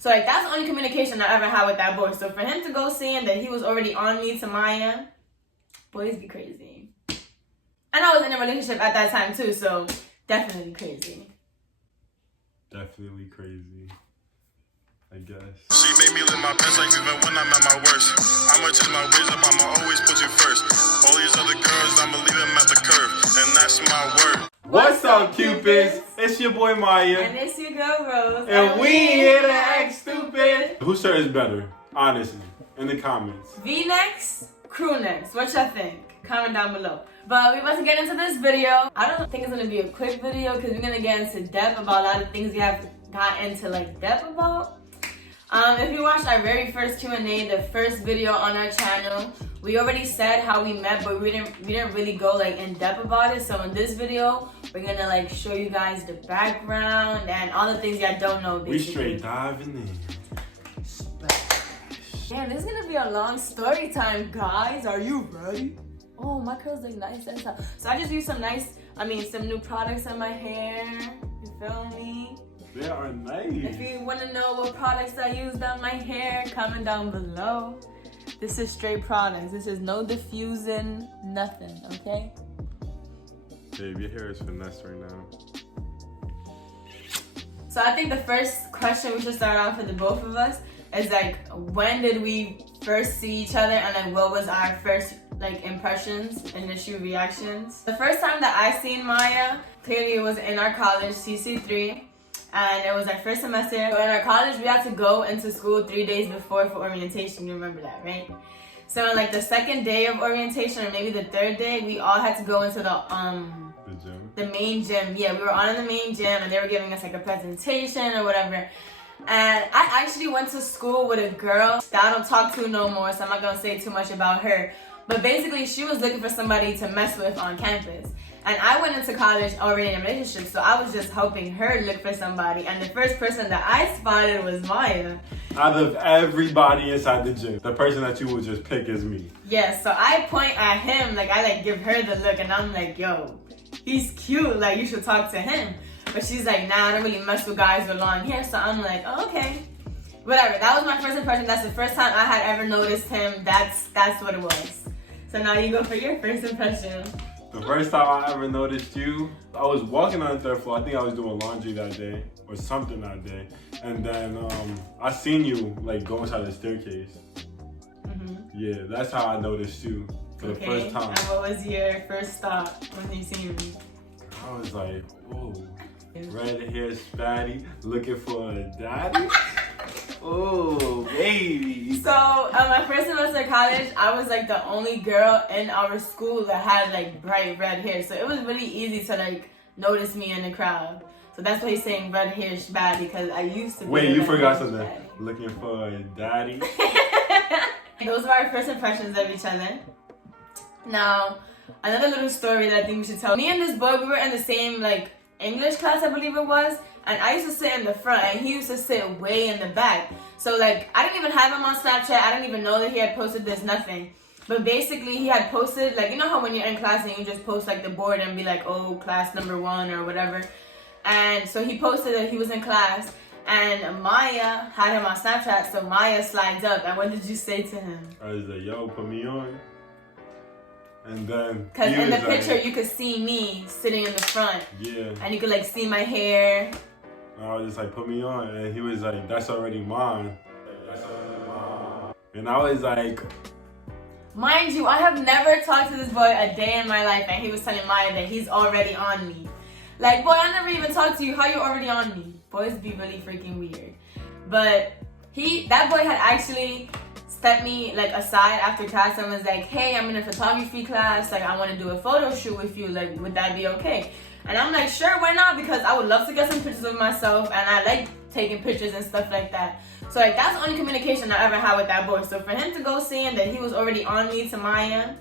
So like that's the only communication I ever had with that boy. So for him to go saying that he was already on me to Miah, boys be crazy. And I was in a relationship at that time too, so definitely crazy. Definitely crazy, I guess. She made me live my best life even when I'm at my worst. I'ma change my ways up, I'ma always put you first. All these other girls, I'ma leave them at the curve, and that's my word. What's up, cupids? It's your boy Miah. And it's your girl Rose. And we here to act stupid. Whose shirt is better? Honestly, in the comments. V-necks, crew necks. What y'all think? Comment down below. But we're about to get into this video. I don't think it's gonna be a quick video because we're gonna get into depth about a lot of things we have got into like depth about. If you watched our very first Q&A, the first video on our channel, we already said how we met, but we didn't really go like in depth about it. So in this video, we're gonna like show you guys the background and all the things y'all don't know. Basically. We straight diving in. Damn, this is gonna be a long story time, guys. Are you ready? Oh, my curls look nice. So I just used some new products on my hair. You feel me? They are nice. If you want to know what products I used on my hair, comment down below. This is straight products. This is no diffusing, nothing, okay? Babe, your hair is finesse right now. So I think the first question we should start off with the both of us is like, when did we first see each other and like what was our first like impressions, initial reactions? The first time that I seen Miah, clearly it was in our college, CC3. And it was our first semester. So in our college, we had to go into school 3 days before for orientation. You remember that, right? So on like the second day of orientation, or maybe the third day, we all had to go into the gym. The main gym. Yeah, we were all in the main gym, and they were giving us like a presentation or whatever. And I actually went to school with a girl that I don't talk to no more, so I'm not gonna say too much about her. But basically, she was looking for somebody to mess with on campus. And I went into college already in a relationship, so I was just helping her look for somebody. And the first person that I spotted was Miah. Out of everybody inside the gym, the person that you would just pick is me. Yeah, so I point at him, like I like give her the look, and I'm like, yo, he's cute, like you should talk to him. But she's like, nah, I don't really mess with guys with long hair. So I'm like, oh, okay. Whatever, that was my first impression. That's the first time I had ever noticed him. That's what it was. So now you go for your first impression. The first time I ever noticed you, I was walking on the third floor. I think I was doing laundry that day or something that day. And then I seen you like go inside the staircase. Mm-hmm. Yeah, that's how I noticed you for the first time. And what was your first thought when you seen me? I was like, whoa, red hair spatty, looking for a daddy? Oh, baby. So, my first semester of college, I was like the only girl in our school that had like bright red hair. So it was really easy to like notice me in the crowd. So that's why he's saying red hair is bad, because I used to be. Wait, you forgot something. Looking for a daddy? Those were our first impressions of each other. Now, another little story that I think we should tell. Me and this boy, we were in the same like English class, I believe it was. And I used to sit in the front and he used to sit way in the back. So like, I didn't even have him on Snapchat. I didn't even know that he had posted this, nothing. But basically he had posted, like, you know how when you're in class and you just post like the board and be like, oh, class number 1 or whatever. And so he posted that he was in class and Miah had him on Snapchat. So Miah slides up. And what did you say to him? I was like, yo, put me on. And then, because in the picture you could see me sitting in the front. Yeah. And you could like see my hair. I was just like, put me on. And he was like, that's already mine. And I was like, mind you, I have never talked to this boy a day in my life, and he was telling Miah that he's already on me. Like, boy, I never even talked to you. How you already on me? Boys be really freaking weird. But that boy had actually stepped me like aside after class and was like, hey, I'm in a photography class. Like, I want to do a photo shoot with you. Like, would that be okay? And I'm like, sure, why not? Because I would love to get some pictures of myself, and I like taking pictures and stuff like that. So like, that's the only communication I ever had with that boy. So for him to go saying that he was already on me to Miah,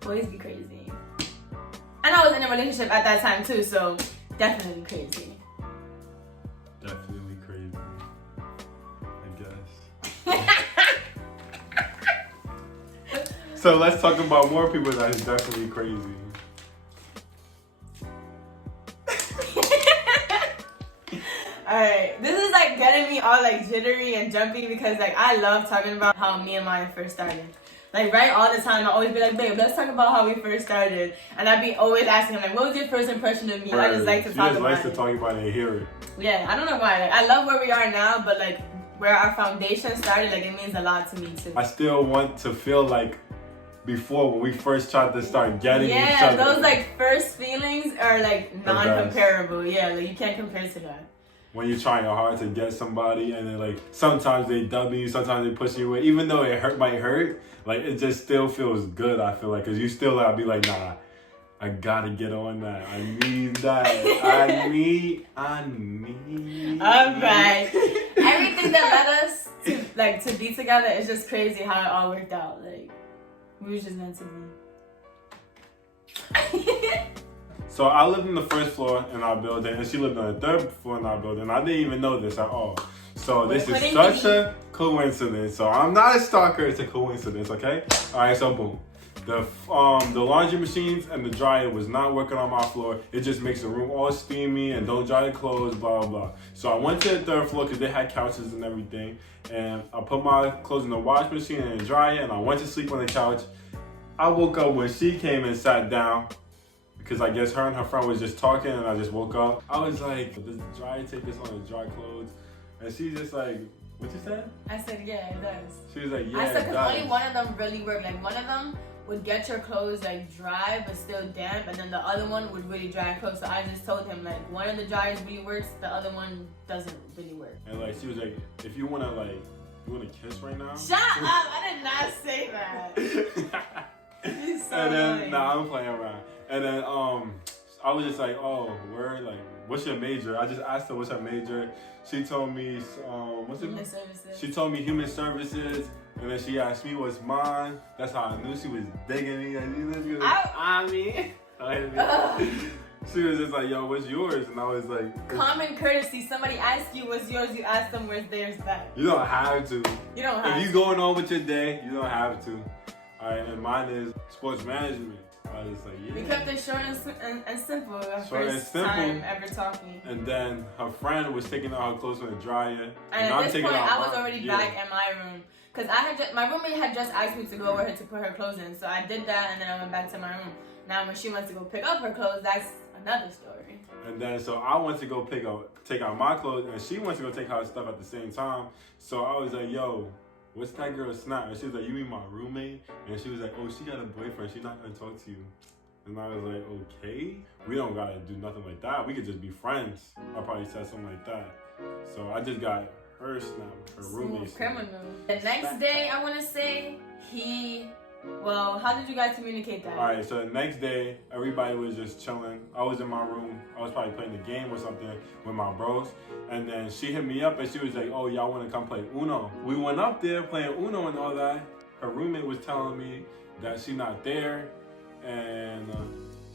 boys be crazy. And I was in a relationship at that time too, so definitely crazy. Definitely crazy, I guess. So let's talk about more people that is definitely crazy. Alright, this is like getting me all like jittery jittery and jumpy because like I love talking about how me and Miah first started. Like right all the time, I always be like, babe, let's talk about how we first started. And I'd be always asking him like, what was your first impression of me? I just like to talk about it. She just likes to talk about it and hear it. Yeah, I don't know why. Like I love where we are now, but like where our foundation started, like it means a lot to me too. I still want to feel like before when we first tried to start getting each other. Yeah, those like first feelings are like non-comparable. Yeah, like you can't compare to that. When you're trying hard to get somebody and then like sometimes they dub you, sometimes they push you away. Even though it might hurt, like it just still feels good, I feel like. Because you still like, be like, nah, I gotta get on that. I need that. I need. Alright. Everything that led us to be together is just crazy how it all worked out. Like we was just meant to be. So I lived in the first floor in our building, and she lived on the third floor in our building. I didn't even know this at all. So this is such a coincidence. So I'm not a stalker. It's a coincidence, okay? All right, so boom. The laundry machines and the dryer was not working on my floor. It just makes the room all steamy and don't dry the clothes, blah, blah, blah. So I went to the third floor because they had couches and everything. And I put my clothes in the wash machine and the dryer, and I went to sleep on the couch. I woke up when she came and sat down. Because I guess her and her friend was just talking and I just woke up. I was like, does the dryer take this on the dry clothes? And she's just like, what you said? I said, yeah, it does. She was like, yeah, I said, it because does. only one of them really worked. Like one of them would get your clothes like dry but still damp, and then the other one would really dry your clothes. So I just told him like one of the dryers really works, the other one doesn't really work. And like she was like, if you wanna kiss right now? Shut up! I did not say that. You're so and then annoying. I'm playing around. And then I was just like, oh, word, like, what's your major? I just asked her what's her major. She told me, what's it? Human services. She told me human services, and then she asked me what's mine. That's how I knew she was digging me. And she was she was just like, yo, what's yours? And I was like, common courtesy. Somebody asks you what's yours, you ask them where's theirs back. You don't have to. You don't have to. If you going on with your day, you don't have to. All right, and mine is sports management. I was like, yeah. We kept it short and simple. Our Short and first simple. time ever talking. And then her friend was taking out her clothes from the dryer. And I'm at this taking point, out I was mine. already back in my room. Because my roommate had just asked me to go with her to put her clothes in. So I did that, and then I went back to my room. Now when she wants to go pick up her clothes, that's another story. And then so I went to go take out my clothes, and she went to go take out her stuff at the same time. So I was like, yo, what's that girl's snap? And she was like, you mean my roommate? And she was like, oh, she got a boyfriend. She's not going to talk to you. And I was like, okay, we don't got to do nothing like that. We could just be friends. I probably said something like that. So I just got her snap, her roommate. Criminal. The next day, I want to say, well, how did you guys communicate that? All right, so the next day, everybody was just chilling. I was in my room. I was probably playing the game or something with my bros. And then she hit me up and she was like, oh, y'all want to come play Uno? We went up there playing Uno and all that. Her roommate was telling me that she's not there. And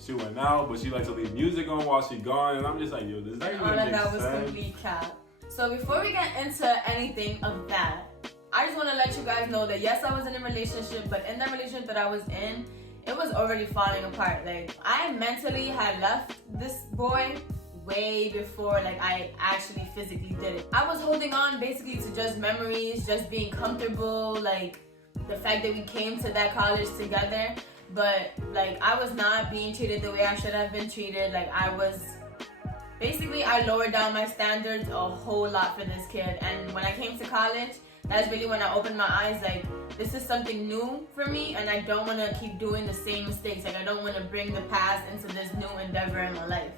she went out, but she likes to leave music on while she's gone. And I'm just like, yo, does that even make sense? That was complete cap. So before we get into anything of that, I just want to let you guys know that yes, I was in a relationship, but in that relationship that I was in, it was already falling apart. Like, I mentally had left this boy way before like I actually physically did it. I was holding on basically to just memories, just being comfortable, like the fact that we came to that college together. But like I was not being treated the way I should have been treated. Like I lowered down my standards a whole lot for this kid. And when I came to college, that's really when I opened my eyes, like this is something new for me and I don't want to keep doing the same mistakes. Like I don't want to bring the past into this new endeavor in my life.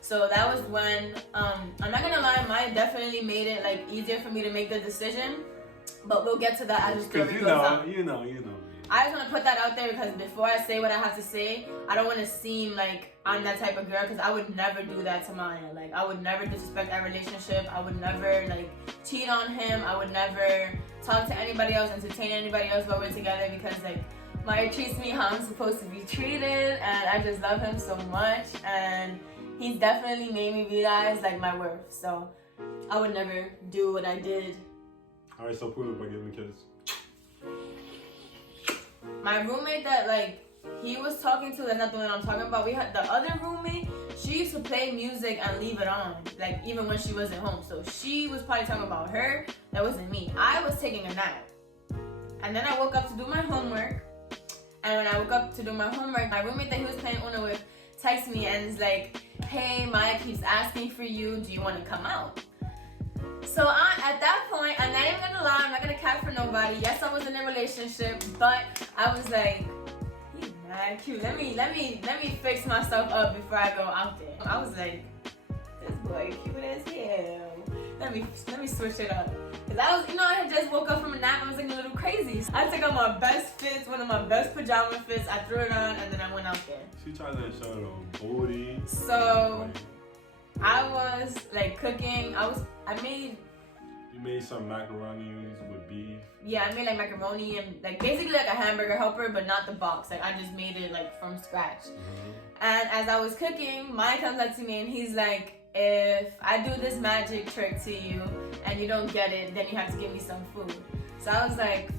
So that was when, I'm not gonna lie, Miah definitely made it like easier for me to make the decision. But we'll get to that as the story goes on. You know. I just want to put that out there because before I say what I have to say, I don't want to seem like I'm that type of girl because I would never do that to Miah. Like, I would never disrespect our relationship. I would never, like, cheat on him. I would never talk to anybody else, entertain anybody else while we're together because, like, Miah treats me how I'm supposed to be treated and I just love him so much and he's definitely made me realize, like, my worth. So, I would never do what I did. Alright, so prove it by giving me a kiss. My roommate that like he was talking to, that's not the one I'm talking about. We had the other roommate. she used to play music and leave it on, like even when she wasn't home. So she was probably talking about her. That wasn't me. I was taking a nap. And then I woke up to do my homework. And when I woke up to do my homework, my roommate that he was playing Uno with texted me and is like, hey, Miah keeps asking for you. Do you want to come out? So at that point, I'm not even gonna lie, I'm not gonna cap for nobody. Yes, I was in a relationship, but I was like, he's mad cute. Let me fix myself up before I go out there. I was like, this boy cute as hell. Let me switch it up. Cause I was, I had just woke up from a nap. I was looking a little crazy. So I took out my best fits, one of my best pajama fits. I threw it on, and then I went out there. She tried to show her booty. So I was like cooking. You made some macaroni with beef. Yeah, I made like macaroni and like basically like a hamburger helper, but not the box. Like I just made it like from scratch. Mm-hmm. And as I was cooking, Miah comes up to me and he's like, if I do this magic trick to you and you don't get it, then you have to give me some food. So I was like,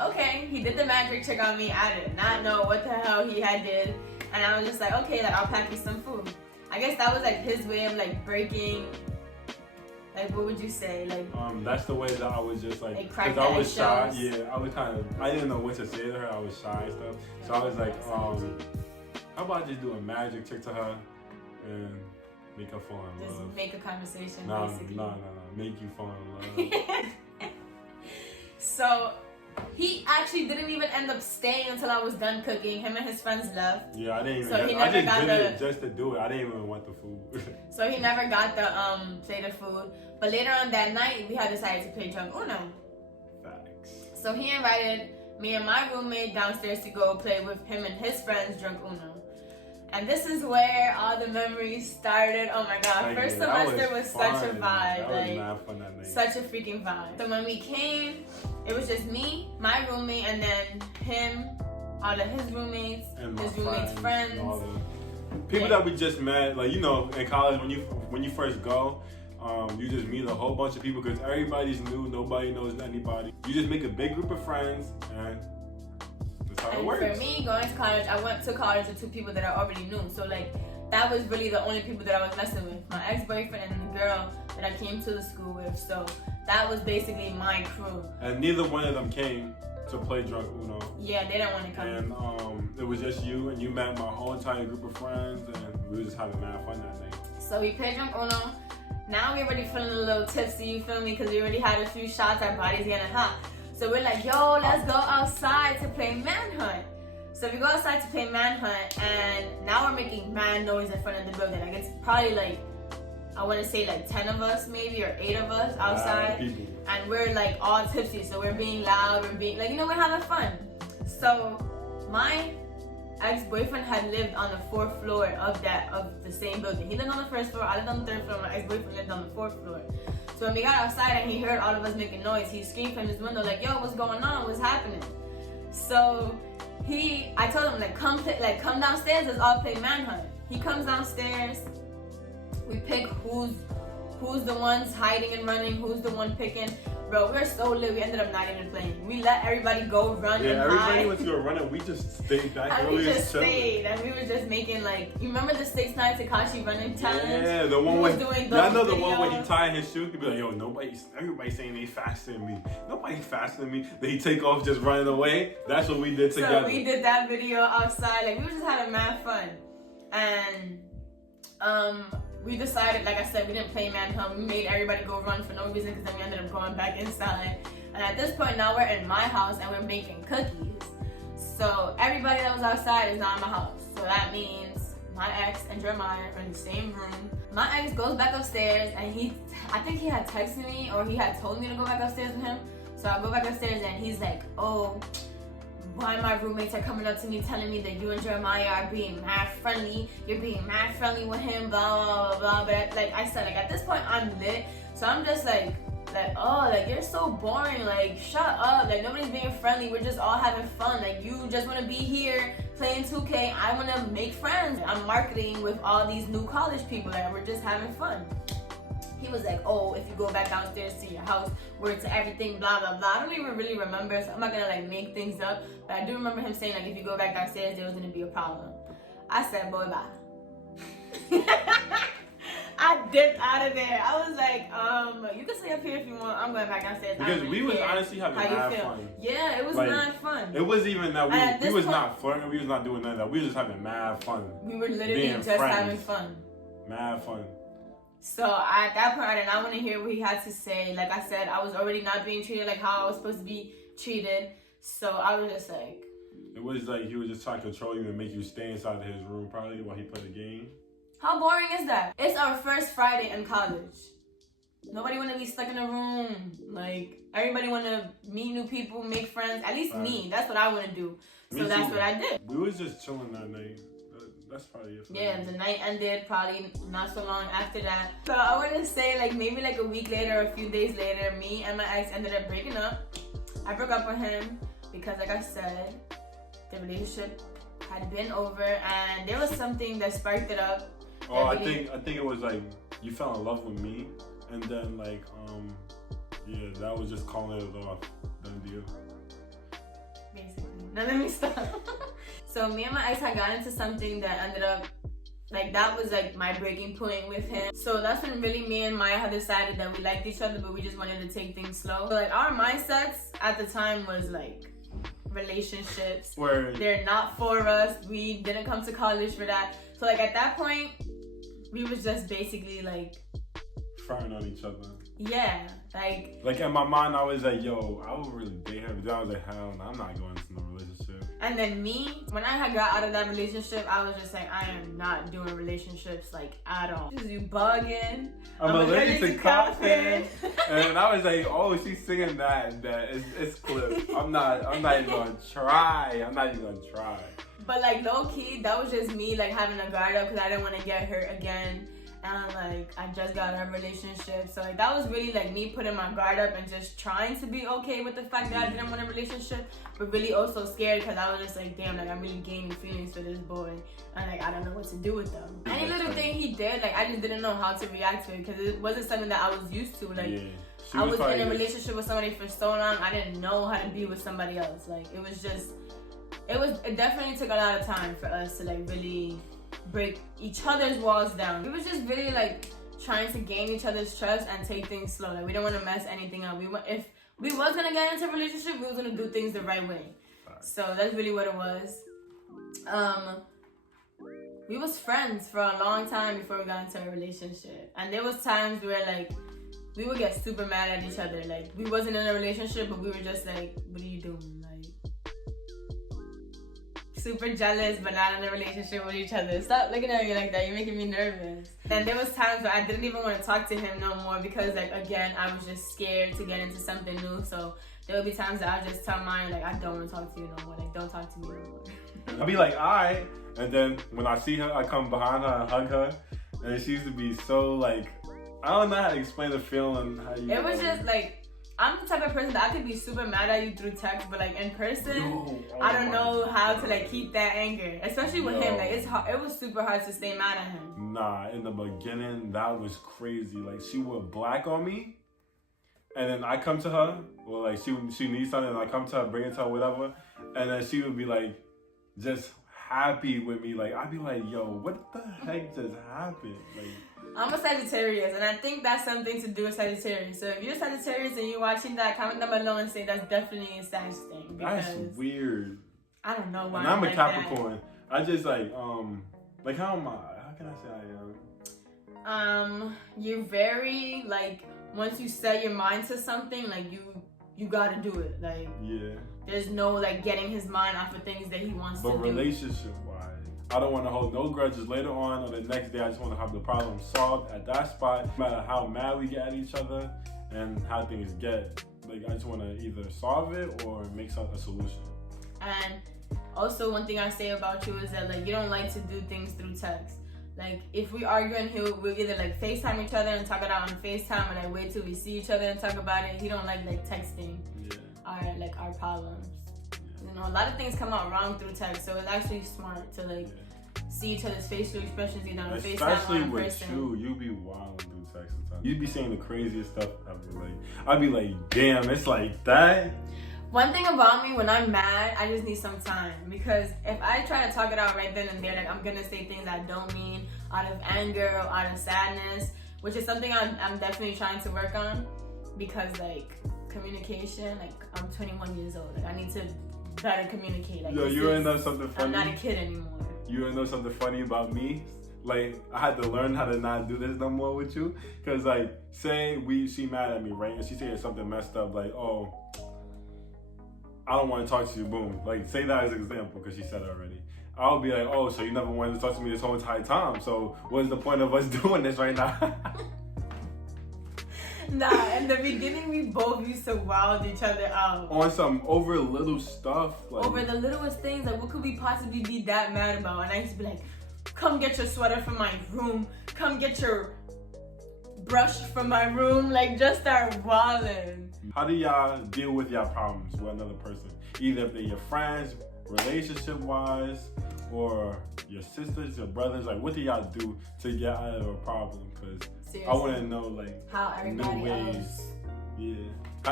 okay. He did the magic trick on me. I did not know what the hell he had did. And I was just like, okay, like I'll pack you some food. I guess that was like his way of like breaking, like what would you say? Like that's the way that I was just like, because I was shy. Yeah, I was I didn't know what to say to her. I was shy and stuff. So I was like, how about I just do a magic trick to her and make her fall in love? Just make a conversation, basically. No. Make you fall in love. So he actually didn't even end up staying until I was done cooking. Him and his friends left. Yeah, I didn't even. So he I never just got did it just to do it. I didn't even want the food. So he never got the plate of food. But later on that night, we had decided to play Drunk Uno. Facts. So he invited me and my roommate downstairs to go play with him and his friends Drunk Uno. And this is where all the memories started. Oh my god, first semester was such a vibe. That was not fun that night. Such a freaking vibe. So when we came, it was just me, my roommate, and then him, all of his roommates, and his roommates' friends. And all the people that we just met. Like, in college when you first go, you just meet a whole bunch of people because everybody's new, nobody knows anybody. You just make a big group of friends and that's how it works. For me, going to college, I went to college with two people that I already knew. So like that was really the only people that I was messing with. My ex-boyfriend and the girl that I came to the school with. So that was basically my crew. And neither one of them came to play Drunk Uno. Yeah, they didn't want to come. And it was just you, and you met my whole entire group of friends, and we were just having mad fun that night. So we played Drunk Uno. Now we're already feeling a little tipsy, you feel me? Because we already had a few shots, our body's getting hot. So we're like, yo, let's go outside to play manhunt. So we go outside to play manhunt, and now we're making mad noise in front of the building. Like it's probably like, I want to say like 10 of us maybe, or 8 of us outside. And we're like all tipsy, so we're being loud, we're being like, we're having fun. So my ex-boyfriend had lived on the 4th floor of the same building. He lived on the 1st floor, I lived on the 3rd floor, my ex-boyfriend lived on the 4th floor. So when we got outside and he heard all of us making noise, he screamed from his window like, yo, what's going on? What's happening? So I told him like, come downstairs, let's all play manhunt. He comes downstairs, we pick who's the ones hiding and running, who's the one picking. Bro, we're so lit, we ended up not even playing. We let everybody go run and hide. Everybody went to go run and we just stayed back and we just stayed, and we were just making like, you remember the 6ix9ine Tekashi running challenge? Yeah, the one where, I know the one where he tied his shoe, he'd be like, yo, everybody's saying they faster than me. Nobody's faster than me. Then he take off just running away. That's what we did together. So we did that video outside, like we were just having mad fun. And we decided, like I said, we didn't play manhunt. We made everybody go run for no reason because then we ended up going back inside. And at this point now we're in my house and we're making cookies. So everybody that was outside is now in my house. So that means my ex and Jeremiah are in the same room. My ex goes back upstairs and I think he had texted me or he had told me to go back upstairs with him. So I go back upstairs and he's like, oh, why my roommates are coming up to me telling me that you and Jeremiah are being mad friendly. You're being mad friendly with him, blah, blah, blah, blah. But like I said, like at this point I'm lit. So I'm just like, oh, like you're so boring. Like shut up. Like nobody's being friendly. We're just all having fun. Like you just want to be here playing 2K. I want to make friends. I'm marketing with all these new college people that we're just having fun. He was like, oh, if you go back downstairs to your house, word to everything, blah, blah, blah. I don't even really remember, so I'm not gonna like make things up. But I do remember him saying like, if you go back downstairs, there was gonna be a problem. I said, boy, bye. I dipped out of there. I was like, you can stay up here if you want. I'm going back downstairs. Because we was honestly having mad fun. Yeah, it was mad fun. It wasn't even that we was not flirting. We was not doing none of that. We was just having mad fun. We were literally just having fun. Mad fun. So at that point, I did not want to hear what he had to say. Like I said, I was already not being treated like how I was supposed to be treated. So I was just like... It was like he was just trying to control you and make you stay inside his room probably while he played the game. How boring is that? It's our first Friday in college. Nobody want to be stuck in a room. Like, everybody want to meet new people, make friends. At least me. That's what I want to do. So that's what I did. We was just chilling that night. That's probably it. Yeah, the night ended probably not so long after that. So I want to say like maybe like a week later or a few days later, me and my ex ended up breaking up. I broke up with him because like I said, the relationship had been over and there was something that sparked it up. Oh, I think it was like you fell in love with me and then like yeah, that was just calling it off. Done deal. Basically. Now let me stop. So me and my ex had gotten into something that ended up, like that was like my breaking point with him. So that's when really me and Miah had decided that we liked each other, but we just wanted to take things slow. So like our mindsets at the time was like relationships. They're not for us. We didn't come to college for that. So like at that point, we was just basically like frying on each other. Yeah, like in my mind, I was like, yo, I would really date her, but then I was like, hell no, I'm not going into no relationship. And then me, when I had got out of that relationship, I was just like, I am not doing relationships like at all. Just you bugging. I'm allergic to coffee. And I was like, oh, she's singing that it's clip. I'm not even gonna try. I'm not even gonna try. But like low key, that was just me like having a guard up because I didn't want to get hurt again. And like I just got out of a relationship, so like that was really like me putting my guard up and just trying to be okay with the fact that I didn't want a relationship, but really also scared because I was just like, damn, like I'm really gaining feelings for this boy, and like I don't know what to do with them. Any little thing he did, like I just didn't know how to react to it because it wasn't something that I was used to. Like I was in a relationship with somebody for so long, I didn't know how to be with somebody else. Like it definitely took a lot of time for us to like really break each other's walls down. We was just really like trying to gain each other's trust and take things slow. Like we don't want to mess anything up. If we was gonna get into a relationship, we was gonna do things the right way. So that's really what it was. We was friends for a long time before we got into a relationship, and there was times where like we would get super mad at each other. Like we wasn't in a relationship, but we were just like, what are you doing? Super jealous but not in a relationship with each other. Stop looking at me like that, you're making me nervous. And there was times where I didn't even want to talk to him no more because like again I was just scared to get into something new. So there would be times that I would just tell Miah like I don't want to talk to you no more, like don't talk to me no more. I'll be like alright, and then when I see her I come behind her and hug her, and she used to be so like, I don't know how to explain the feeling. How you it was just like, I'm the type of person that I could be super mad at you through text, but like in person, I don't know how to like keep that anger, especially with him. Like it's hard. It was super hard to stay mad at him. Nah, in the beginning, that was crazy. Like she would black on me, and then I come to her, or like she needs something, and I come to her, bring it to her, whatever, and then she would be like, just happy with me. Like I'd be like, yo, what the heck just happened? Like. I'm a Sagittarius, and I think that's something to do with Sagittarius. So if you're Sagittarius and you're watching that, comment down below and say that's definitely a Sag thing. That's weird. I don't know why. And I'm a like Capricorn. That. I just like how am I? How can I say I am? You're very like, once you set your mind to something, like you gotta do it. Like there's no like getting his mind off of things that he wants to do. But relationship wise, I don't want to hold no grudges later on or the next day. I just want to have the problem solved at that spot. No matter how mad we get at each other and how things get, like I just want to either solve it or make a solution. And also one thing I say about you is that like you don't like to do things through text. Like if we arguing, we'll either like FaceTime each other and talk it out on FaceTime, or like wait till we see each other and talk about it. He don't like texting our problems. You know, a lot of things come out wrong through text, so it's actually smart to like see each other's facial expressions either on FaceTime or in person. Especially with you be wild through text sometimes. You'd be saying the craziest stuff ever. Like I'd be like, damn, it's like that. One thing about me, when I'm mad, I just need some time, because if I try to talk it out right then and there, like I'm gonna say things I don't mean, out of anger or out of sadness, which is something I'm definitely trying to work on, because like communication, like I'm 21 years old, like I need to better communicate. Like, yo, you wanna know something funny? I'm not a kid anymore. You wanna know something funny about me? Like, I had to learn how to not do this no more with you. Cause like, say she mad at me, right? And she said something messed up, like, oh, I don't want to talk to you, boom. Like, say that as an example, cause she said it already. I'll be like, oh, so you never wanted to talk to me this whole entire time. So what's the point of us doing this right now? Nah, in the beginning we both used to wild each other out. On some over little stuff. Like, over the littlest things, like what could we possibly be that mad about? And I used to be like, come get your sweater from my room. Come get your brush from my room. Like, just start wilding. How do y'all deal with y'all problems with another person? Either if they're your friends, relationship-wise, or your sisters, your brothers. Like, what do y'all do to get out of a problem? Because I want to know, like, how everybody new ways. else. Yeah.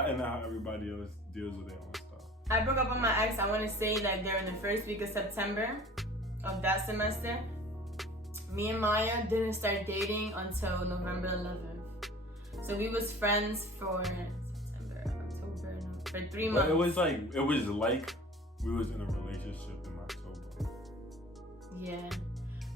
And how everybody else deals with their own stuff. I broke up with my ex, I want to say, like, during the first week of September of that semester. Me and Miah didn't start dating until November 11th. So we was friends for September, October, for 3 months. But it was like we was in a relationship in October. Yeah.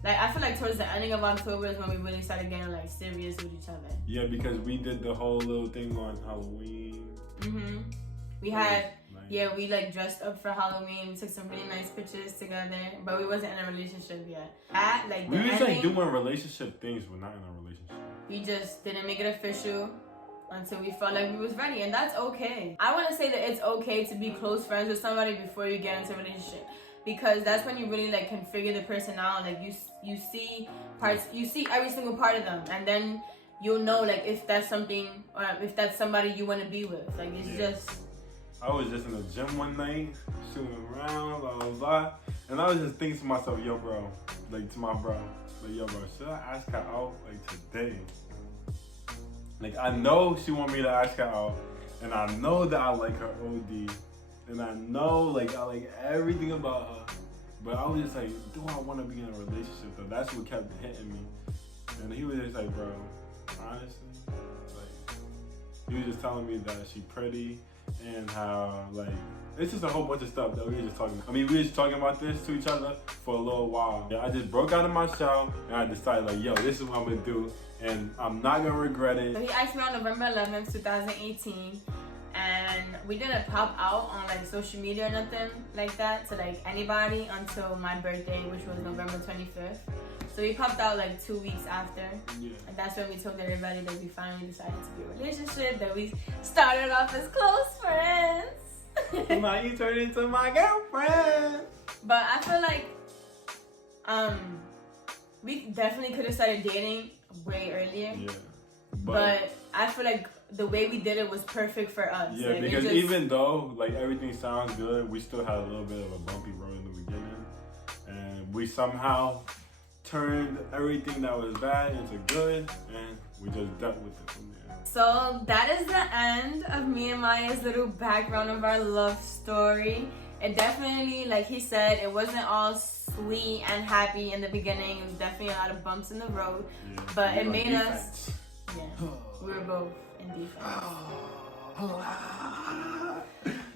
Like, I feel like towards the ending of October is when we really started getting, like, serious with each other. Yeah, because we did the whole little thing on Halloween. Mm-hmm. We we, like, dressed up for Halloween. We took some really nice pictures together, but we wasn't in a relationship yet. We was, like, doing relationship things, but not in a relationship. We just didn't make it official until we felt like we was ready, and that's okay. I want to say that it's okay to be close friends with somebody before you get into a relationship. Because that's when you really like can figure the person out. Like you see every single part of them, and then you'll know like if that's something or if that's somebody you want to be with. Like it's just. I was just in the gym one night, shooting around, blah blah blah, and I was just thinking to myself, yo bro, like to my bro, like yo bro, should I ask her out like today? Like I know she want me to ask her out, and I know that I like her OD. And I know, like, I like everything about her. But I was just like, do I want to be in a relationship, though? That's what kept hitting me. And he was just like, bro, honestly, like, he was just telling me that she pretty and how, like, it's just a whole bunch of stuff that we were just talking about. I mean, we were just talking about this to each other for a little while. Yeah, I just broke out of my shell and I decided, like, yo, this is what I'm going to do. And I'm not going to regret it. So he asked me on November 11th, 2018. And we didn't pop out on like social media or nothing like that to like anybody until my birthday, which was November 25th. So we popped out like 2 weeks after. Yeah. And that's when we told everybody that we finally decided to be in a relationship, that we started off as close friends. Now you turned into my girlfriend. But I feel like we definitely could have started dating way earlier. Yeah. But I feel like the way we did it was perfect for us. Yeah, like, because even though like everything sounds good, we still had a little bit of a bumpy road in the beginning, and we somehow turned everything that was bad into good, and we just dealt with it from there. So that is the end of me and Miah's little background of our love story. It definitely, like he said, it wasn't all sweet and happy in the beginning. It was definitely a lot of bumps in the road, but it made us. Yeah, we were both in defense.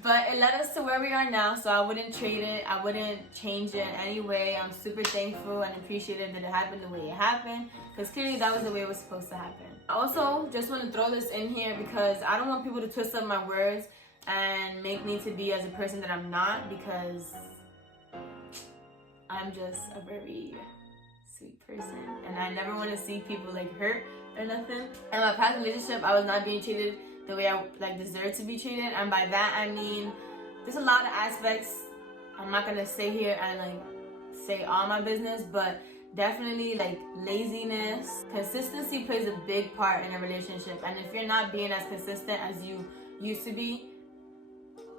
But it led us to where we are now, so I wouldn't trade it. I wouldn't change it in any way. I'm super thankful and appreciative that it happened the way it happened, because clearly that was the way it was supposed to happen. I also just want to throw this in here because I don't want people to twist up my words and make me to be as a person that I'm not, because I'm just a very sweet person and I never want to see people like hurt or nothing. In my past relationship, I was not being treated the way I like deserve to be treated, and by that I mean there's a lot of aspects. I'm not gonna stay here and like say all my business, but definitely like laziness. Consistency plays a big part in a relationship, and if you're not being as consistent as you used to be,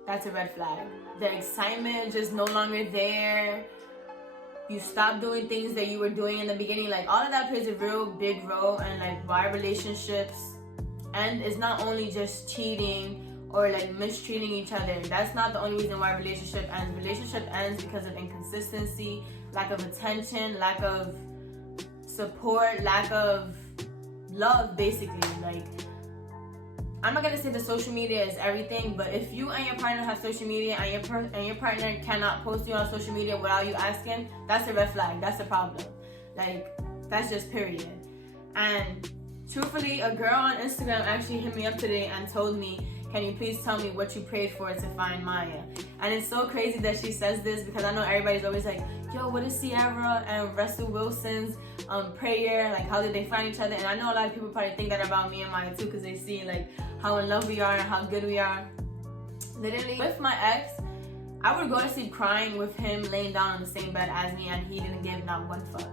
that's a red flag. The excitement is just no longer there. You stop doing things that you were doing in the beginning. Like all of that plays a real big role in like why relationships end. It's not only just cheating or like mistreating each other. That's not the only reason why a relationship ends. Relationship ends because of inconsistency, lack of attention, lack of support, lack of love, basically. Like, I'm not gonna say that social media is everything, but if you and your partner have social media and your partner cannot post you on social media without you asking, that's a red flag. That's a problem. Like, that's just period. And truthfully, a girl on Instagram actually hit me up today and told me, can you please tell me what you prayed for to find Miah? And it's so crazy that she says this, because I know everybody's always like, yo, what is Ciara and Russell Wilson's prayer? Like, how did they find each other? And I know a lot of people probably think that about me and Miah too, because they see like how in love we are and how good we are. Literally, with my ex, I would go to sleep crying with him laying down on the same bed as me, and he didn't give not one fuck.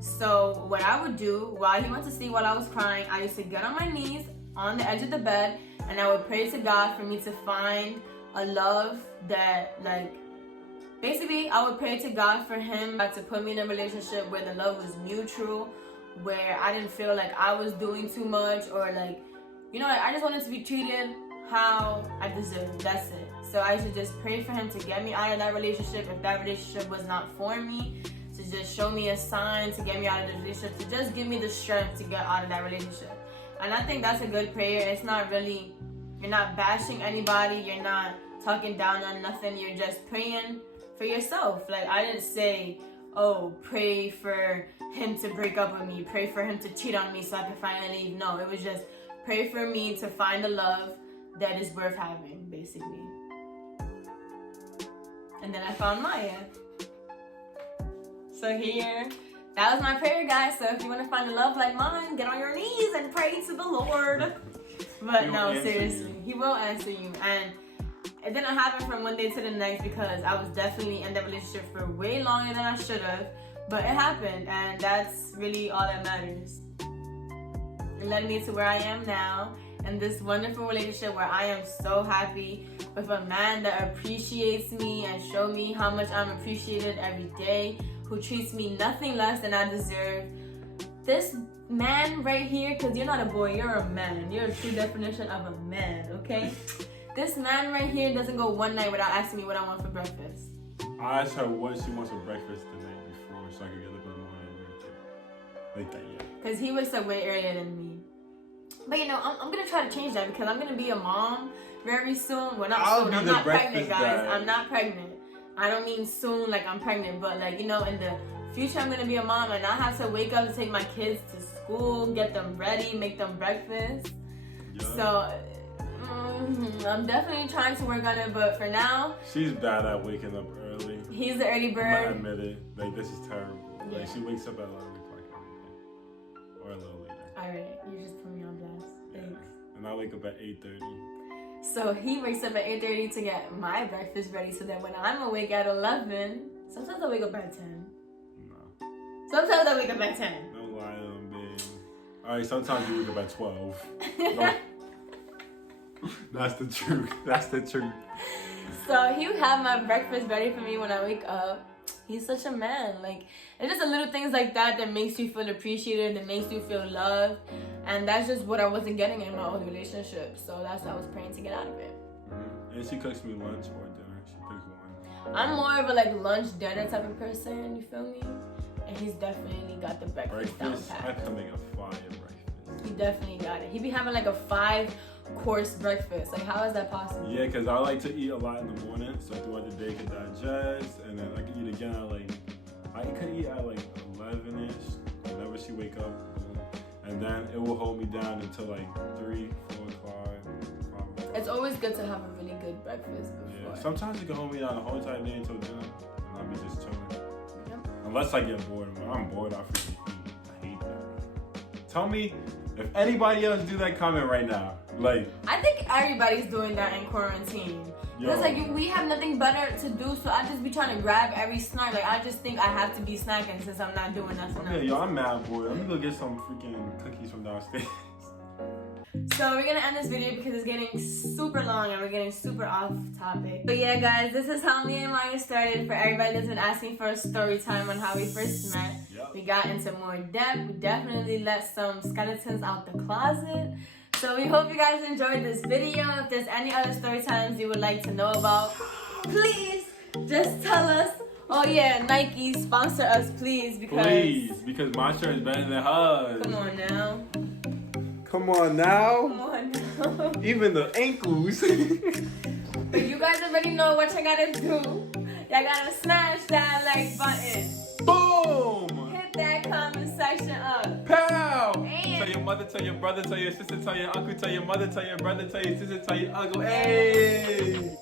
So what I would do while he went to sleep, while I was crying, I used to get on my knees on the edge of the bed, and I would pray to God for me to find a love that, like, basically I would pray to God for him to put me in a relationship where the love was mutual, where I didn't feel like I was doing too much, or like, you know, like, I just wanted to be treated how I deserved. That's it. So I should just pray for him to get me out of that relationship. If that relationship was not for me, to just show me a sign to get me out of the relationship, to just give me the strength to get out of that relationship. And I think that's a good prayer. It's not really, you're not bashing anybody, you're not talking down on nothing, you're just praying for yourself. Like, I didn't say, oh, pray for him to break up with me, pray for him to cheat on me so I can finally leave. No, it was just pray for me to find a love that is worth having, basically. And then I found Miah. So here, that was my prayer, guys. So if you want to find a love like mine, get on your knees and pray to the Lord. But no, seriously, he will answer you. And it didn't happen from one day to the next, because I was definitely in that relationship for way longer than I should have. But it happened, and that's really all that matters. It led me to where I am now, in this wonderful relationship where I am so happy with a man that appreciates me and show me how much I'm appreciated every day, who treats me nothing less than I deserve. This man right here, because you're not a boy, you're a man. You're a true definition of a man, okay? This man right here doesn't go one night without asking me what I want for breakfast. I asked her what she wants for breakfast the night before, so I could get up in the morning and make it. Like that, yeah. Because he wakes up way earlier than me. But you know, I'm going to try to change that, because I'm going to be a mom very soon. Well, not soon. I'm not pregnant, guys. I'm not pregnant. I don't mean soon like I'm pregnant, but like, you know, in the future I'm going to be a mom, and I have to wake up to take my kids to school, get them ready, make them breakfast. Yeah. So I'm definitely trying to work on it, but for now, she's bad at waking up early. He's the early bird. I admit it. Like, this is terrible. Yeah. Like, she wakes up at 11 o'clock every day, or a little later. Alright, you just put me on blast. Thanks. Yeah. And I wake up at 8:30. So he wakes up at 8:30 to get my breakfast ready, so that when I'm awake at 11, sometimes I wake up at 10. No. Sometimes I wake up at 10. Don't lie to them, babe. Alright, sometimes you wake up at 12. That's the truth. That's the truth. So he would have my breakfast ready for me when I wake up. He's such a man. Like, it's just the little things like that that makes you feel appreciated, that makes you feel loved. And that's just what I wasn't getting in my old relationship. So that's what I was praying to get out of it. Mm-hmm. And she cooks me lunch or dinner. She picks one. I'm more of a like lunch, dinner type of person, you feel me? And he's definitely got the breakfast down pat. I can make a fire breakfast. He definitely got it. He be having like a 5-course breakfast. Like, how is that possible? Yeah, because I like to eat a lot in the morning, so throughout the day I can digest, and then I can eat again at like, I could eat at like 11ish, whenever she wake up, and then it will hold me down until like 3, 4 o'clock, 5 o'clock. It's always good to have a really good breakfast before. Yeah, sometimes it can hold me down the whole entire day until dinner, and I'll be just chilling. Yep. Unless I get bored. When I'm bored, I freaking eat. I hate that. Tell me if anybody else do that, comment right now. Like, I think everybody's doing that in quarantine. Because like we have nothing better to do, so I just be trying to grab every snack. Like, I just think I have to be snacking since I'm not doing nothing else. Yeah, yo, I'm mad bored. Let me go get some freaking cookies from downstairs. So we're gonna end this video because it's getting super long and we're getting super off topic. But yeah, guys, this is how me and Miah started. For everybody that's been asking for a story time on how we first met, we got into more depth. We definitely let some skeletons out the closet. So we hope you guys enjoyed this video. If there's any other story times you would like to know about, please just tell us Oh yeah, Nike, sponsor us, please, Because my shirt is better than hers. Come on now. Come on now. Come on now. Even the ankles. But you guys already know what you gotta do. Y'all gotta smash that like button. Boom! Hit that comment section up. Pow! And tell your mother, tell your brother, tell your sister, tell your uncle, tell your mother, tell your brother, tell your sister, tell your uncle. Hey!